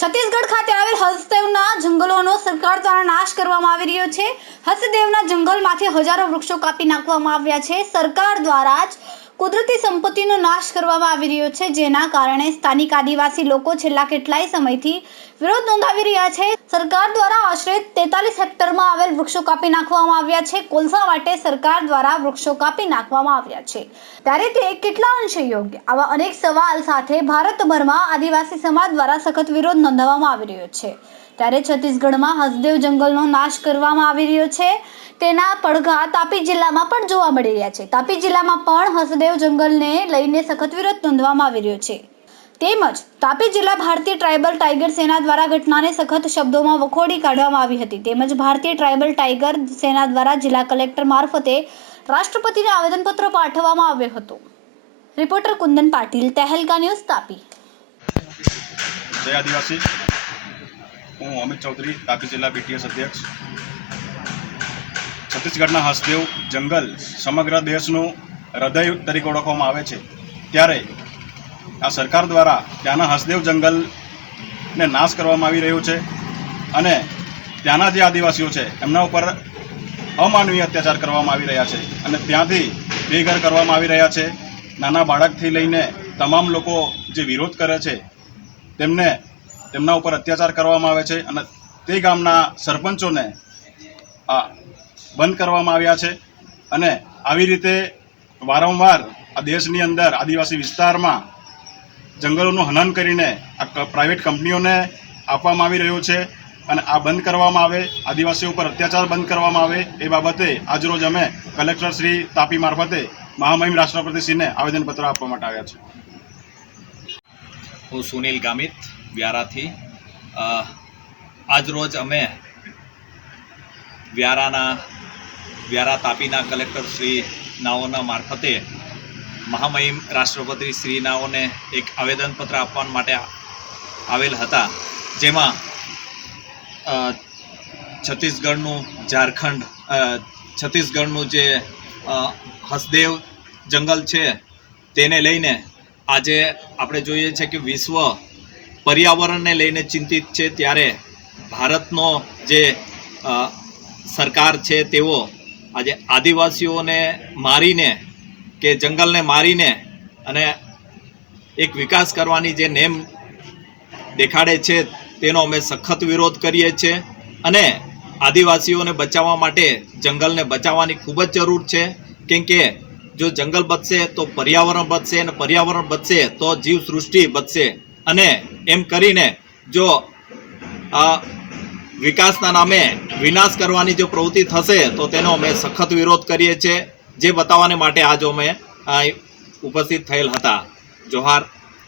છત્તીસગઢ ખાતે આવેલ હસદેવના જંગલોનો સરકાર દ્વારા નાશ કરવામાં આવી રહ્યો છે. હસદેવના જંગલમાંથી હજારો વૃક્ષો કાપી નાખવામાં આવ્યા છે. સરકાર દ્વારા જ કુદરતી સંપત્તિનો નાશ કરવામાં આવી રહ્યો છે, જેના કારણે સ્થાનિક આદિવાસી લોકો છેલ્લા કેટલાય સમયથી વિરોધ નોંધાવી રહ્યા છે. સરકાર દ્વારા આશરે તેતાલીસ હેક્ટરમાં આવેલ વૃક્ષો કાપી નાખવામાં આવ્યા છે. કોલસા માટે સરકાર દ્વારા વૃક્ષો કાપી નાખવામાં આવ્યા છે. ત્યારે તે કેટલા અંશે યોગ્ય? આવા અનેક સવાલ સાથે ભારતભરમાં આદિવાસી સમાજ દ્વારા સખત વિરોધ નોંધાવવામાં આવી રહ્યો છે. ત્યારે છત્તીસગઢમાં હસદેવ જંગલનો નાશ કરવામાં આવી રહ્યો છે. તેના પડઘા તાપી જિલ્લામાં પણ જોવા મળી રહ્યા છે. તાપી જિલ્લામાં પણ હસદેવ જંગલને લઈને સખત વિરોધ નોંધવામાં આવી રહ્યો છે. તેમજ તાપી જિલ્લા ભારતીય ટ્રાઇબલ ટાઈગર સેના દ્વારા ઘટનાને સખત શબ્દોમાં વખોડી કાઢવામાં આવી હતી. તેમજ ભારતીય ટ્રાઇબલ ટાઈગર સેના દ્વારા જિલ્લા કલેક્ટર મારફતે રાષ્ટ્રપતિને આવેદનપત્ર પાઠવવામાં આવ્યો હતો. Reporter Kundan Patil, Tehelka news Tapi. જય આદિવાસી. હું અમિત ચૌધરી તાપી જિલ્લા બીટીએસ અધ્યક્ષ. છત્તીસગઢના હસદેવ જંગલ સમગ્ર દેશનું હૃદય તરીકે ઓળખવામાં આવે છે. ત્યારે આ સરકાર દ્વારા ત્યાંના હસદેવ જંગલને નાશ કરવામાં આવી રહ્યો છે અને ત્યાંના જે આદિવાસીઓ છે, એમના ઉપર અમાનવીય અત્યાચાર કરવામાં આવી રહ્યા છે અને ત્યાંથી બેઘર કરવામાં આવી રહ્યા છે. નાના બાળકથી લઈને તમામ લોકો જે વિરોધ કરે છે, તેમને તેમના ઉપર અત્યાચાર કરવામાં આવે છે અને તે ગામના સરપંચોને આ બંધ કરવામાં આવ્યા છે અને આવી રીતે વારંવાર આ દેશની અંદર આદિવાસી વિસ્તારમાં જંગલોનું હનન કરીને આ પ્રાઇવેટ કંપનીઓને આપવામાં આવી રહ્યો છે અને આ બંધ કરવામાં આવે, આદિવાસીઓ ઉપર અત્યાચાર બંધ કરવામાં આવે એ બાબતે આજરોજ અમે કલેક્ટર શ્રી તાપી મારફતે મહામહિમ રાષ્ટ્રપતિશ્રીને આવેદનપત્ર આપવા માટે આવ્યા છે હું સુનિલ ગામિત વ્યારાથી. આજરોજ અમે વ્યારાના, વ્યારા તાપીના કલેક્ટર શ્રી નાઓના મારફતે મહામહિમ રાષ્ટ્રપતિ શ્રી નાઓને એક આવેદનપત્ર આપવા માટે આવેલ હતા, જેમાં છત્તીસગઢનું ઝારખંડ છત્તીસગઢનું જે હસદેવ જંગલ છે, તેને લઈને આજે આપણે જોઈએ છે કે વિશ્વ પર્યાવરણને લઈને ચિંતિત છે, ત્યારે ભારતનો જે સરકાર છે તેઓ આજે આદિવાસીઓને મારીને કે જંગલને મારીને અને એક વિકાસ કરવાની જે નેમ દેખાડે છે તેનો અમે સખત વિરોધ કરીએ છીએ અને આદિવાસીઓને બચાવવા માટે જંગલને બચાવવાની ખૂબ જ જરૂર છે, કેમ કે જો જંગલ બચશે તો પર્યાવરણ બચશે અને પર્યાવરણ બચશે તો જીવ સૃષ્ટિ બચશે. અને એમ કરીને જો વિકાસના નામે વિનાશ કરવાની જો પ્રવૃત્તિ થશે, તો તેનો અમે સખત વિરોધ કરીએ છીએ. જે બતાવવાને માટે આજ અમે ઉપસ્થિત થયેલ હતા. જોહાર,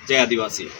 જય આદિવાસી.